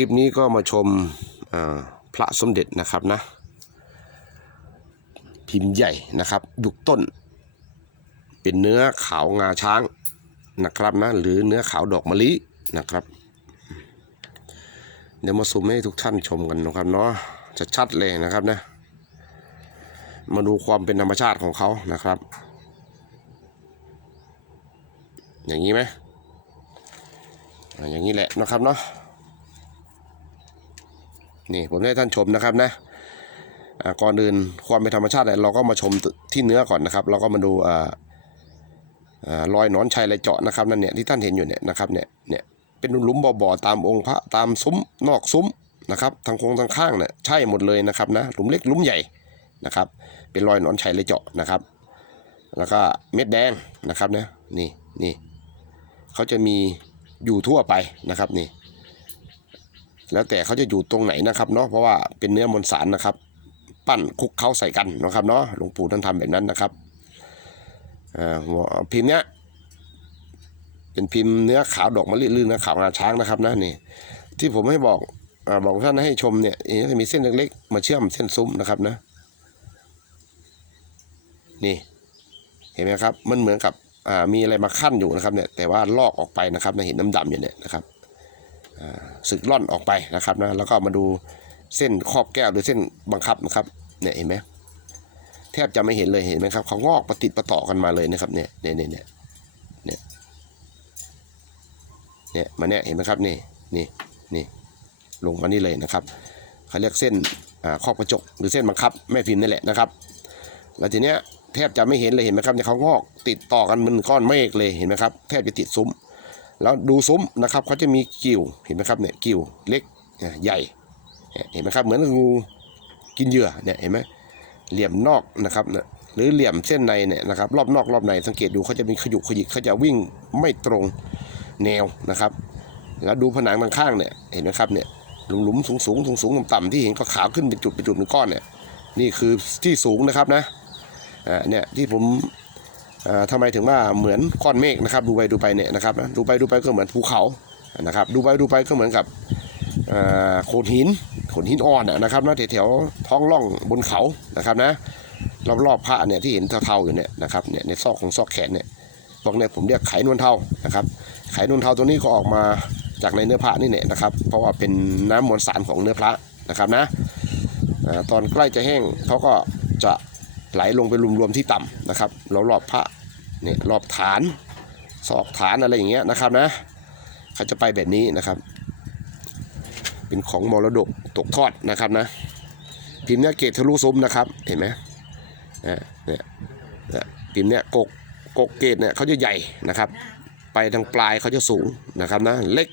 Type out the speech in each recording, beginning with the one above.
ลิปนี้ก็มาชมพระสมเด็จนะครับนะ พิมพ์ใหญ่นะครับดุกต้น เป็นเนื้อขาวงาช้างนะครับนะหรือเนื้อขาวดอกมะลินะครับ เดี๋ยวมาซูมให้ทุกท่านชมกันนะครับเนาะจะชัดเลยนะครับนะ มาดูความเป็นธรรมชาติของเขานะครับ อย่างนี้ไหมอย่างนี้แหละนะครับเนาะ นี่ผมให้ท่านชมนะครับนะก่อนอื่นความเป็นธรรมชาติเราก็มาชมที่เนื้อก่อนนะครับ เราก็มาดูอ่าอ่ารอยหนอนชัยไรเจาะนะครับนั่นเนี่ยที่ท่านเห็นอยู่เนี่ยนะครับเนี่ยเนี่ยเป็นหลุมบ่อๆตามองค์พระตามซุ้มนอกซุ้มนะครับทางโค้งทางข้างเนี่ยใช่หมดเลยนะครับนะหลุมเล็กหลุมใหญ่นะครับ เป็นรอยหนอนชัยไรเจาะนะครับ แล้วก็เม็ดแดงนะครับเนี่ยนี่นี่เขาจะมีอยู่ทั่วไปนะครับนี่ แล้วแต่เขาจะอยู่ตรงไหนนะครับเนาะเพราะว่าเป็นเนื้อมวลสารนะครับ ปั้นคุกเขาใส่กันนะครับเนาะหลวงปู่ท่านทำแบบนั้นนะครับอ่าพิมพ์เนี้ยเป็นพิมพ์เนื้อขาวดอกมะลิหรือเนื้อขาวงาช้างนะครับนะนี่ที่ผมให้บอกอบอกท่านให้ชมเนี่ยจะมีเส้นเล็กๆมาเชื่อมเส้นซุ้มนะครับนะนี่เห็นไหมครับมันเหมือนกับอ่ามีอะไรมาขั้นอยู่นะครับเนี่ยแต่ว่าลอกออกไปนะครับนะเห็นน้ำดำอยู่เนี่ยนะครับ สึกล่อนออกไปนะครับนะแล้วก็มาดูเส้นครอบแก้วหรือเส้นบังคับนะครับเนี่ยเห็นไหมแทบจะไม่เห็นเลยเห็นไหมครับเขางอกประติดประต่อกันมาเลยนะครับเนี่ยเนี่ยเนี่ยเนี่ยเนี่ยเนี่ยมาเนี่ยเห็นไหมครับนี่นี่นี่ลงมานี่เลยนะครับเขาเรียกเส้นครอบกระจกหรือเส้นบังคับแม่พิมพ์นี่แหละนะครับ แล้วทีเนี้ยแทบจะไม่เห็นเลยเห็นไหมครับเนี่ยเขางอกติดต่อกันเป็นก้อนเมฆเลยเห็นไหมครับแทบจะติดซุ้ม แล้วดูซุ้มนะครับเขาจะมีกิ่วเห็นไหมครับเนี่ยกิ่วเล็กใหญ่เห็นไหมครับเหมือนงูกินเหยื่อเนี่ยเห็นไหมเหลี่ยมนอกนะครับเนี่ยหรือเหลี่ยมเส้นในเนี่ยนะครับรอบนอกรอบในสังเกตดูเขาจะมีขยุกขยิกเขาจะวิ่งไม่ตรงแนวนะครับ แล้วดูผนังทางข้างเนี่ยเห็นไหมครับเนี่ยหลุมหลุมสูงสูงสูงสูงต่ำๆที่เห็นก็ขาวขึ้นเป็นจุดเป็นจุดเป็นก้อนเนี่ยนี่คือที่สูงนะครับนะอ่าเนี่ยที่ผม ทำไมถึงว่าเหมือนก้อนเมฆนะครับ ดูไปดูไปเนี่ยนะครับ ดูไปดูไปก็เหมือนภูเขานะครับ ดูไปดูไปก็เหมือนกับอ่าโขดหินโขดหินอ่อนนะครับนะแถวๆท้องร่องบนเขานะครับนะรอบๆพระเนี่ยที่เห็นเทาๆอยู่เนี่ยนะครับเนี่ยในซอกของซอกแขนเนี่ยพวกเนี่ยผมเรียกไขนวลเทานะครับ ไขนวลเทาตัวนี้ก็ออกมาจากในเนื้อพระนี่เนี่ยนะครับ เพราะว่าเป็นน้ำมวลสารของเนื้อพระนะครับนะตอนใกล้จะแห้งเขาก็จะ ไหลลงไปรวมๆที่ต่ำนะครับแล้วรอบพระเนี่ยรอบฐานศอกฐานอะไรอย่างเงี้ยนะครับนะเขาจะไปแบบนี้นะครับ เป็นของมรดกตกทอดนะครับนะพิมพ์เนี้ยเกตทะลุซุ้มนะครับเห็นไหมอ่าเนี่ยเนี่ยพิมพ์เนี้ยกกกกเกตเนี่ยเขาจะใหญ่นะครับ ไปทางปลายเขาจะสูงนะครับนะเล็ก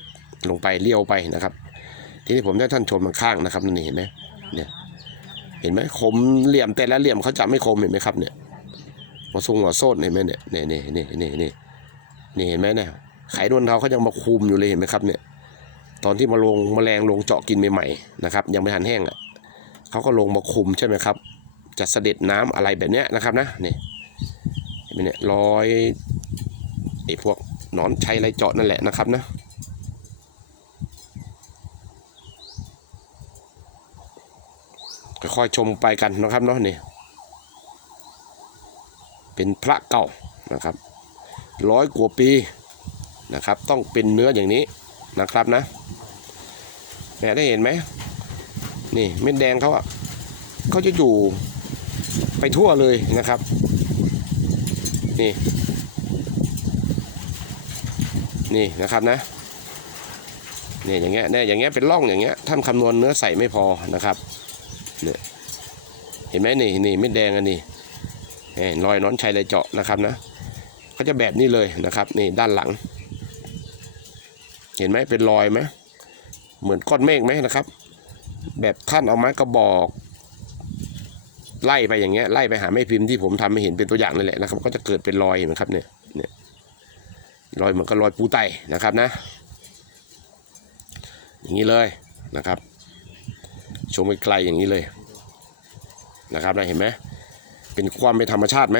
ลงไปเลี้ยวไปนะครับ ทีนี้ผมได้ท่านชมทางข้างนะครับนี่เห็นไหมเนี่ย เห็นไหมคมเหลี่ยมแต่ละเหลี่ยมเขาจะไม่คมเห็นไหมครับเนี่ยหัวทรงหัวโซนเห็นไหมเนี่ยนี่นี่นี่นี่นี่นี่เห็นไหมเนี่ยไขนวลเทาเขายังมาคุมอยู่เลยเห็นไหมครับเนี่ยตอนที่มาลงมแมลงลงเจาะกินใหม่ๆนะครับ ยังไม่ทันแห้งอะเขาก็ลงมาคุมใช่ไหมครับ จะเสด็จน้ำอะไรแบบเนี้ยนะครับนะนี่เห็นไหมเนี่ยร้อยไอ้พวกหนอนชัยไรเจาะนั่นแหละนะครับนะ ค่อยๆชมไปกันนะครับเนาะนี่เป็นพระเก่านะครับร้อยกว่าปีนะครับ ต้องเป็นเนื้ออย่างนี้นะครับนะแม่ได้เห็นไหมนี่เม็ดแดงเขาอะเขาจะอยู่ไปทั่วเลยนะครับ นี่ นี่นะครับนะนี่อย่างเงี้ยเนี่ยอย่างเงี้ยเป็นร่องอย่างเงี้ยท่านคำนวณเนื้อใส่ไม่พอนะครับ เนี่ยเห็นไหมนี่นี่เม็ดแดงอันนี้เห็นรอยหนอนชัยเลยเจาะนะครับนะเขาจะแบบนี้เลยนะครับนี่ด้านหลัง เห็นไหมเป็นรอยไหมเหมือนก้อนเมฆไหมนะครับ แบบท่านเอาไม้กระบอกไล่ไปอย่างเงี้ยไล่ไปหาแม่พิมพ์ที่ผมทำให้เห็นเป็นตัวอย่างนั่นแหละนะครับ ก็จะเกิดเป็นรอยเห็นไหมครับเนี่ยเนี่ยรอยเหมือนกับรอยปูไตนะครับนะ อย่างนี้เลยนะครับ ชมไกลๆอย่างนี้เลยนะครับนะเห็นไหมเป็นความเป็นธรรมชาติไหม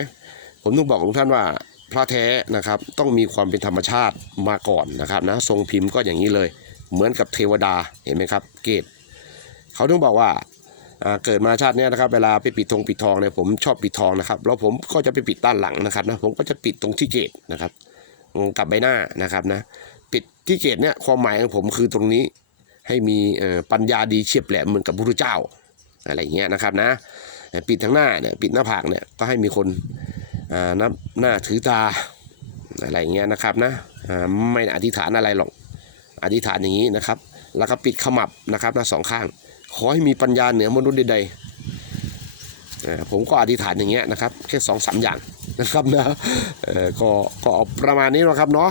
ผมต้องบอกทุกท่านว่าพระแท้นะครับต้องมีความเป็นธรรมชาติมาก่อนนะครับนะทรงพิมพ์ก็อย่างนี้เลย เหมือนกับเทวดาเห็นไหมครับ เกตเขาถึงบอกว่าเกิดมาชาติเนี้ยนะครับเวลาไปปิดธงปิดทองเนี่ยผมชอบปิดทองนะครับแล้วผมก็จะไปปิดด้านหลังนะครับนะผมก็จะปิดตรงที่เกตนะครับกับใบหน้านะครับนะปิดที่เกตเนี่ยความหมายของผมคือตรงนี้ ให้มีปัญญาดีเฉียบแหลมเหมือนกับพระพุทธเจ้าอะไรอย่างเงี้ยนะครับนะปิดทั้งหน้าเนี่ยปิดหน้าผากเนี่ยก็ให้มีคนอ่านับหน้าถือตาอะไรอย่างเงี้ยนะครับนะไม่อธิษฐานอะไรหรอกอธิษฐานอย่างนี้นะครับ แล้วก็ปิดขมับนะครับนะสองข้าง ขอให้มีปัญญาเหนือมนุษย์ใดๆผมก็อธิษฐานอย่างเงี้ยนะครับแค่สองสามอย่างนะครับนะก็ก็เอาประมาณนี้นะครับเนาะ